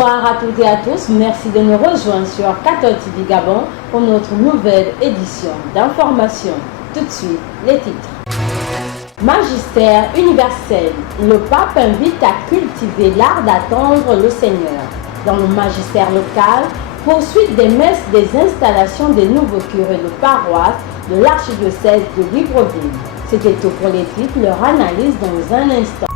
Bonsoir à toutes et à tous, merci de nous rejoindre sur Cathode TV Gabon pour notre nouvelle édition d'information. Tout de suite, les titres. Magistère universel, le pape invite à cultiver l'art d'attendre le Seigneur. Dans le magistère local, poursuite des messes des installations des nouveaux curés de paroisse de l'archidiocèse de Libreville. C'était tout pour les titres, leur analyse dans un instant.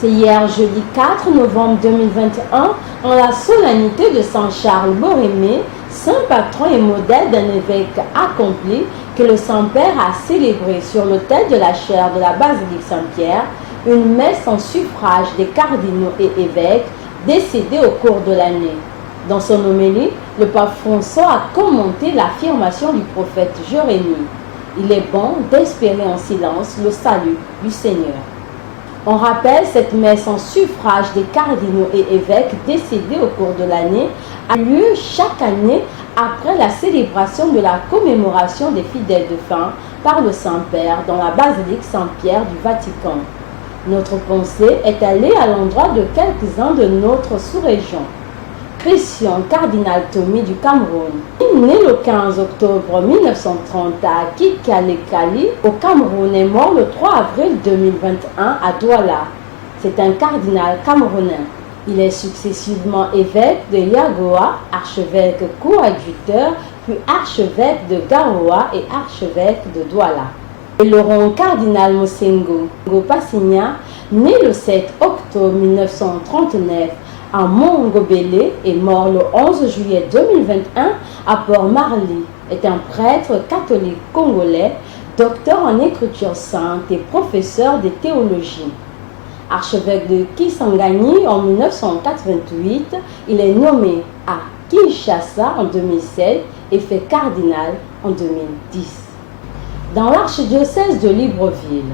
C'est hier, jeudi 4 novembre 2021, en la solennité de Saint Charles Borromée, saint patron et modèle d'un évêque accompli, que le Saint-Père a célébré sur l'autel de la chaire de la basilique Saint-Pierre une messe en suffrage des cardinaux et évêques décédés au cours de l'année. Dans son homélie, le pape François a commenté l'affirmation du prophète Jérémie. Il est bon d'espérer en silence le salut du Seigneur. On rappelle, cette messe en suffrage des cardinaux et évêques décédés au cours de l'année a lieu chaque année après la célébration de la commémoration des fidèles défunts par le Saint-Père dans la basilique Saint-Pierre du Vatican. Notre pensée est allée à l'endroit de quelques-uns de notre sous-région. Christian Cardinal Tommy du Cameroun, né le 15 octobre 1930 à Kikalekali au Cameroun, est mort le 3 avril 2021 à Douala. C'est un cardinal camerounais. Il est successivement évêque de Yagoua, archevêque coadjuteur, puis archevêque de Garoua et archevêque de Douala. Et Laurent Cardinal Mosengo Passigna, né le 7 octobre 1939 à Mongobélé et mort le 11 juillet 2021 à Port-Marly, est un prêtre catholique congolais, docteur en écriture sainte et professeur de théologie. Archevêque de Kisangani en 1988, il est nommé à Kinshasa en 2007 et fait cardinal en 2010. Dans l'archidiocèse de Libreville,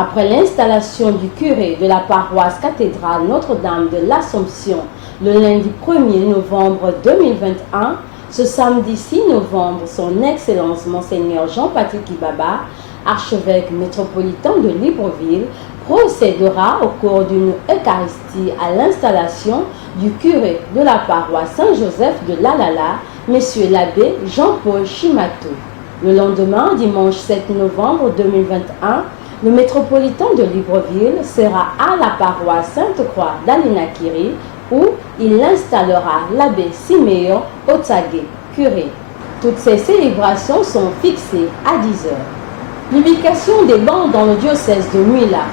après l'installation du curé de la paroisse cathédrale Notre-Dame de l'Assomption le lundi 1er novembre 2021, ce samedi 6 novembre, son Excellence Monseigneur Jean-Patrick Ibaba, archevêque métropolitain de Libreville, procédera au cours d'une Eucharistie à l'installation du curé de la paroisse Saint-Joseph de Lalala, M. l'abbé Jean-Paul Chimato. Le lendemain, dimanche 7 novembre 2021, le métropolitain de Libreville sera à la paroisse Sainte-Croix d'Alinakiri où il installera l'abbé Siméon Otsagé, curé. Toutes ces célébrations sont fixées à 10 h. Publication des bancs dans le diocèse de Mouila.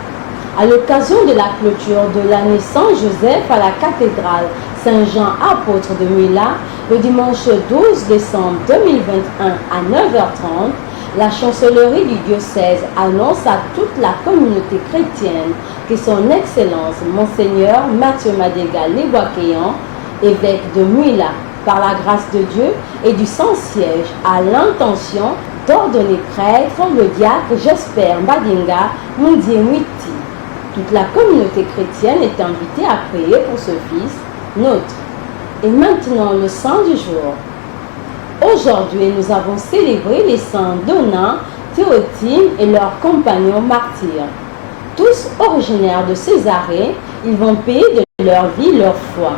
À l'occasion de la clôture de l'année Saint-Joseph à la cathédrale Saint-Jean apôtre de Mouila, le dimanche 12 décembre 2021 à 9h30, la chancellerie du diocèse annonce à toute la communauté chrétienne que son Excellence Monseigneur Mathieu Madéga Léboakéan, évêque de Mouila, par la grâce de Dieu et du Saint-Siège, a l'intention d'ordonner prêtre le diacre Jesper Mbadinga Mundiemwiti. Toute la communauté chrétienne est invitée à prier pour ce fils, nôtre. Et maintenant le saint du jour. Aujourd'hui, nous avons célébré les saints Donat, Théotime et leurs compagnons martyrs. Tous originaires de Césarée, ils vont payer de leur vie leur foi.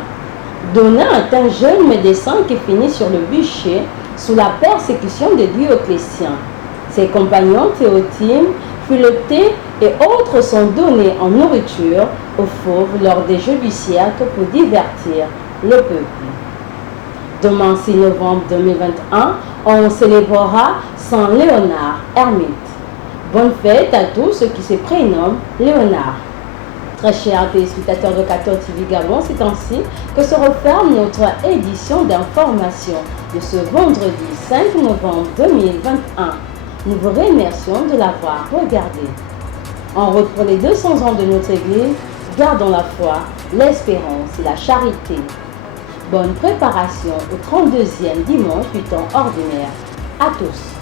Donat est un jeune médecin qui finit sur le bûcher sous la persécution de Dioclétien. Ses compagnons Théotime, Philoté et autres sont donnés en nourriture aux fauves lors des Jeux du siècle pour divertir le peuple. Demain 6 novembre 2021, on célébrera Saint Léonard, ermite. Bonne fête à tous ceux qui se prénomment Léonard. Très chers téléspectateurs de Cathode TV Gabon, c'est ainsi que se referme notre édition d'information de ce vendredi 5 novembre 2021. Nous vous remercions de l'avoir regardé. En route pour les 200 ans de notre Église, gardons la foi, l'espérance et la charité. Bonne préparation au 32e dimanche du temps ordinaire. À tous.